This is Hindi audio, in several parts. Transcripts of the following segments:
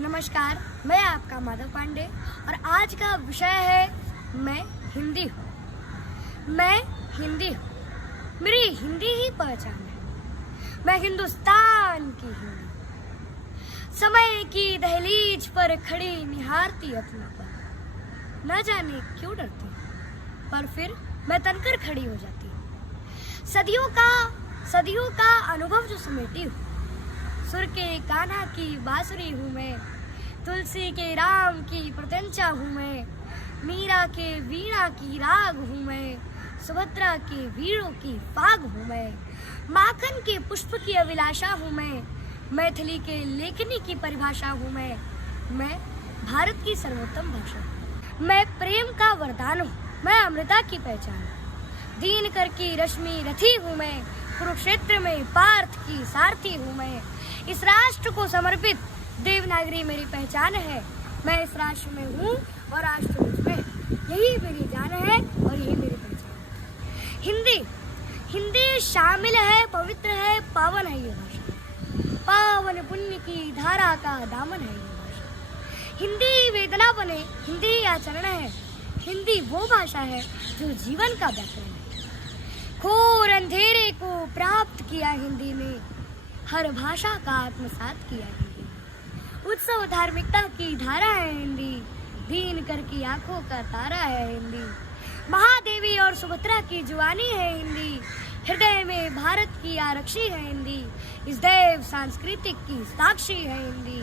नमस्कार, मैं आपका माधव पांडे और आज का विषय है मैं हिंदी हूँ। मैं हिंदी हूँ, मेरी हिंदी ही पहचान है। मैं हिंदुस्तान की हिंदी, समय की दहलीज पर खड़ी निहारती अपना पर। न जाने क्यों डरती, पर फिर मैं तनकर खड़ी हो जाती हूँ। सदियों का अनुभव जो समेटी हूँ। सुर के कान्हा की बांसुरी हूँ मैं, तुलसी के राम की प्रत्यंचा हूँ मैं, मीरा के वीणा की राग हूँ मैं, सुभद्रा के वीरों की फाग हूँ मैं, माखन के पुष्प की अभिलाषा हूँ मैं, मैथिली के लेखनी की परिभाषा हूँ मैं भारत की सर्वोत्तम भाषा, मैं प्रेम का वरदान हूँ, मैं अमृता की पहचान, दीन कर की रश्मि रथी हूँ मैं, कुरुक्षेत्र में पार्थ की सारथी हूँ मैं, इस राष्ट्र को समर्पित देवनागरी मेरी पहचान है। मैं इस राष्ट्र में हूँ और राष्ट्र मुझ में, यही मेरी जान है और यही मेरी पहचान। हिंदी शामिल है, पवित्र है, पावन है ये भाषा, पावन पुण्य की धारा का दामन है ये भाषा। हिंदी वेदना बने, हिंदी आचरण है, हिंदी वो भाषा है जो जीवन का व्याकरण है। घोर अंधेरे को प्राप्त किया हिंदी ने, हर भाषा का आत्मसात किया हिंदी, उत्सव धार्मिकता की धारा है हिंदी, दीन कर की आंखों का तारा है हिंदी, महादेवी और सुभद्रा की जुआनी है हिंदी, हृदय में भारत की आरक्षी है हिंदी, इस देव सांस्कृतिक की साक्षी है हिंदी,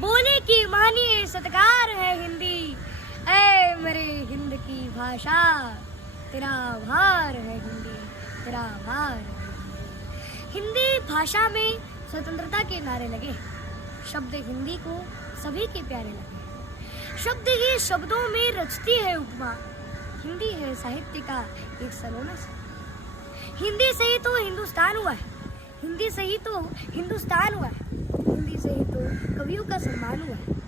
बोले की मानिए सत्कार है हिंदी, ऐ मेरे हिंद की भाषा तेरा आभार है हिंदी, तेरा आभार है। हिंदी भाषा में स्वतंत्रता के नारे लगे, शब्द हिंदी को सभी के प्यारे लगे, शब्द ही शब्दों में रचती है उपमा, हिंदी है साहित्य का एक सलोना सा। हिंदी से ही तो हिंदुस्तान हुआ है, हिंदी से ही तो हिंदुस्तान हुआ है, हिंदी से ही तो कवियों का सम्मान हुआ है,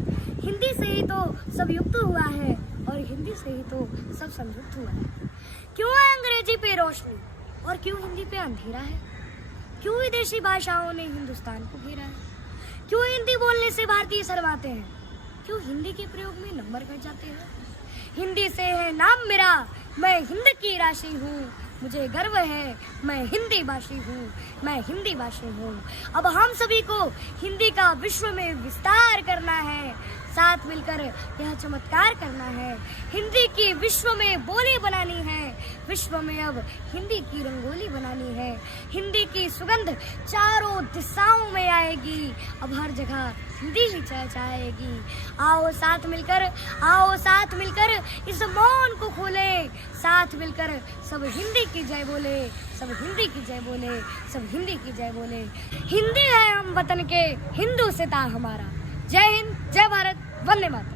हिंदी से ही तो सब युक्त हुआ है और हिंदी से ही तो सब संयुक्त हुआ है। क्यों है अंग्रेजी पे रोशनी और क्यों हिंदी पे अंधेरा है? क्यों विदेशी भाषाओं ने हिंदुस्तान को घेरा है? क्यों हिंदी बोलने से भारतीय शर्माते हैं? क्यों हिंदी के प्रयोग में नंबर कट जाते हैं? हिंदी से है नाम मेरा, मैं हिंद की राशि हूँ, मुझे गर्व है मैं हिंदी भाषी हूँ, मैं हिंदी भाषी हूँ। अब हम सभी को हिंदी का विश्व में विस्तार करना है, साथ मिलकर यह चमत्कार करना है, हिंदी की विश्व में बोली बनानी है, विश्व में अब हिंदी की रंगोली बनानी है, हिंदी की सुगंध चारों दिशाओं में आएगी, अब हर जगह हिंदी ही चहचहाएगी। आओ साथ मिलकर इस मौन को खोले, साथ मिलकर सब हिंदी की जय बोले, सब हिंदी की जय बोले, सब हिंदी की जय बोले। हिंदी है हम वतन के, हिंदू सिता हमारा। जय हिंद, जय भारत, वंदे मातरम।